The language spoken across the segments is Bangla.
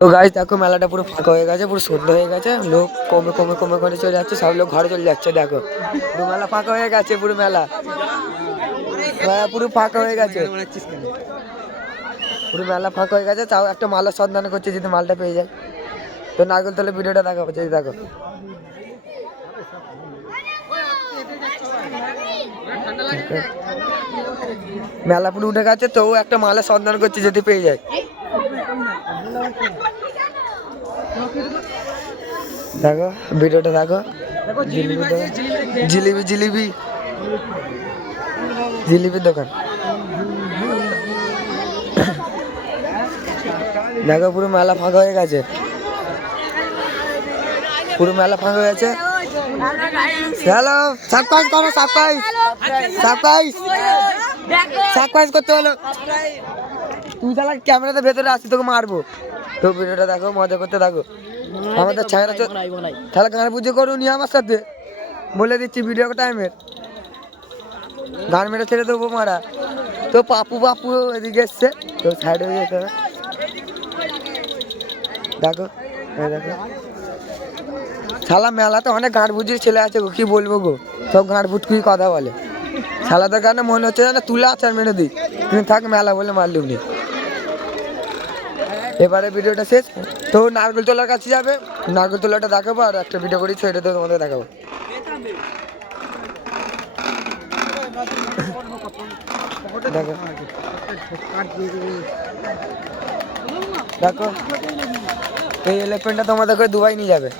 তো গাইস দেখো মেলাটা পুরো ফাঁকা হয়ে গেছে, পুরো সন্ধ্যা হয়ে গেছে, লোক কমে কমে কমে করে চলে যাচ্ছে, সব লোক ঘরে চলে যাচ্ছে। দেখো পুরো মেলা ফাঁকা হয়ে গেছে, পুরো মেলা পুরো ফাঁকা হয়ে গেছে, পুরো মেলা ফাঁকা হয়ে গেছে। তাও একটা মালের সন্ধান করছে যদি মালটা পেয়ে যায়। তো নারকেলতলা ভিডিওটা দেখাবো, যদি দেখো মেলা পুরো উঠে গেছে, তো একটা মালের সন্ধান করছে যদি পেয়ে যায়। দেখো ভিডিওটা দেখো, জিলিপি জিলিপি জিলিপির দোকান। দেখো পুরো মেলা ফাঁকা হয়ে গেছে, পুরো মেলা ফাঁকা হয়ে গেছে। হ্যালো, সাবস্ক্রাইব করো, সাবস্ক্রাইব সাবস্ক্রাইব সাবস্ক্রাইব করতে হলো। তুই তাহলে ক্যামেরাতে ভেতরে আসি, তোকে মারবো। তো ভিডিওটা দেখো, মজা করতে থাকো। আমাদের ছায়াটা তাহলে গান পুজো করুন আমার সাথে, বলে দিচ্ছি ভিডিও টাইমের গান মেরে ছেড়ে দেবো মারা। তো পাপু বাপু এদিকে এসছে, তো সাইডে যেতে হবে। দেখো দেখো শালা মেলাতে অনেক গাঁট বুঝির ছেলে আছে গো, কি বলবো গো, সব গাঁট বুটকুই কথা বলে। শালাদের কারণে মনে হচ্ছে না তুলে আচার মেরে দিই, তুমি থাক মেলা বলে মারলুম নি। এবারে ভিডিওটা শেষ, তো নারকেলতলার কাছে যাবে, নারকেলতলাটা দেখাবো আর একটা ভিডিও করি, সেটা তো তোমাদের দেখাবো। দেখো দেখো এই এলিফ্যান্টটা তোমাদেরকে দুবাই নিয়ে যাবে।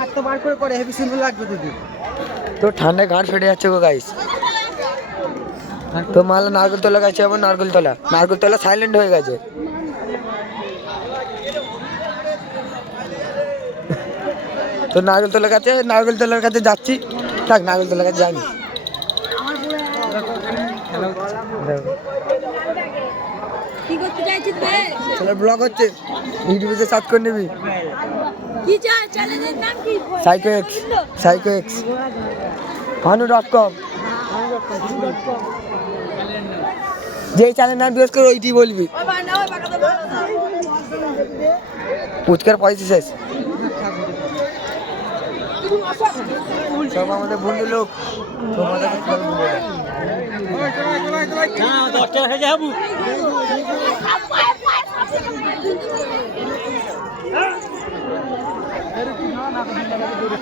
হাতটা বার করে করে হেভি সুন্দর লাগবে দিদি। তো ঠান্ডায় গাঁট ফেটে যাচ্ছে গো গাইস। তো মালা নারকেলতলা গেছে, আবার নারকেলতলা সাইলেন্ট হয়ে গেছে। তো নারকেলতলার কাছে যাচ্ছি, থাক নারকেলতলার কাছে যাইনি। ব্লগ হচ্ছে, ইউটিউবে সার্চ করে নিবি সাইকো এক্স hanu.com। যেই চ্যানেল নাম বিশেষ করে ওইটি বলবি। পুচকার পয়সা শেষ, সব আমাদের বন্ধু লোক।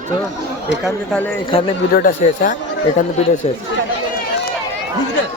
তো এখানে ভিডিওটা শেষ, হ্যাঁ এখানে ভিডিও শেষ।